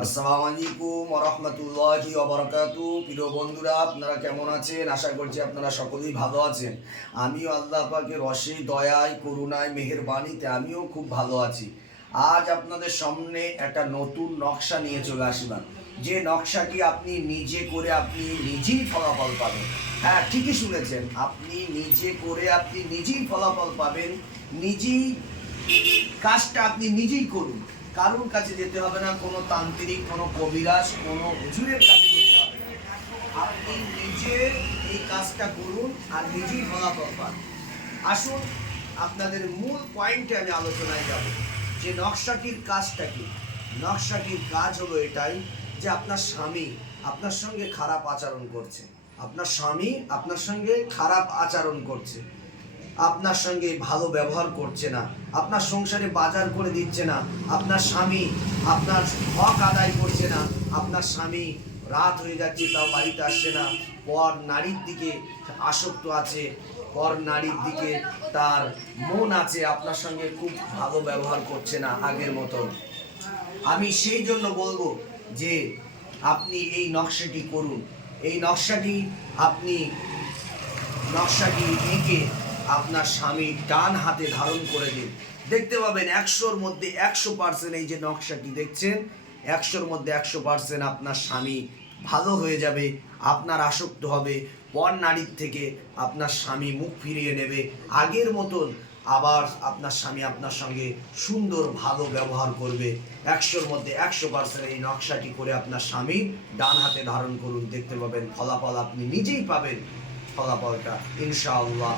আসসালামু আলাইকুম ওয়া রাহমাতুল্লাহি ওয়া বারাকাতুহু। প্রিয় বন্ধুরা, আপনারা কেমন আছেন? আশা করছি আপনারা সকলেই ভালো আছেন। আমিও আল্লাহ পাকের অশেষ দয়ায়, করুণায়, মেহেরবানিতে আমিও খুব ভালো আছি। আজ আপনাদের সামনে একটা নতুন নকশা নিয়ে চলে আসলাম, যে নকশাটি আপনি নিজে করে আপনি নিজেই ফলাফল পাবেন। হ্যাঁ, ঠিকই শুনেছেন, আপনি নিজে করে আপনি নিজেই ফলাফল পাবেন। নিজেই কাজটা আপনি নিজেই করুন, কারোর কাছে যেতে হবে না, কোনো তান্ত্রিক, কোনো কবিরাজ, কোনো হুজুরের কাছে যেতে হবে না। আপনি নিজে এই কাজটা করুন আর নিজেই ফলাফল পান। আসুন, আপনাদের মূল পয়েন্টে আমি আলোচনায় যাব যে নকশাটির কাজটা কি। নকশাটির কাজ হলো এটাই যে আপনার স্বামী আপনার সঙ্গে খারাপ আচরণ করছে, আপনার স্বামী আপনার সঙ্গে খারাপ আচরণ করছে, আপনার সঙ্গে ভালো ব্যবহার করছে না, আপনার সংসারে বাজার করে দিচ্ছে না, আপনার স্বামী আপনার হক আদায় করছে না, আপনার স্বামী রাত হয়ে যাচ্ছে তাও বাড়িতে আসছে না, পর নারীর দিকে আসক্ত আছে, পর নারীর দিকে তার মন আছে, আপনার সঙ্গে খুব ভালো ব্যবহার করছে না আগের মতন। আমি সেই জন্য বলবো যে আপনি এই নকশাটি করুন। এই নকশাটি এঁকে আপনার স্বামীর ডান হাতে ধারণ করে দিন। দেখতে পাবেন 100-র মধ্যে 100%, এই যে নকশাটি দেখছেন, 100-র মধ্যে 100% আপনার স্বামী ভালো হয়ে যাবে, আপনার আসক্ত হবে, পর নারীর থেকে আপনার স্বামী মুখ ফিরিয়ে নেবে, আগের মতন আবার আপনার স্বামী আপনার সঙ্গে সুন্দর ভালো ব্যবহার করবে। 100-র মধ্যে 100% এই নকশাটি করে আপনার স্বামী ডান হাতে ধারণ করুন, দেখতে পাবেন ফলাফল আপনি নিজেই পাবেন, ফলাফলটা ইনশাআল্লাহ।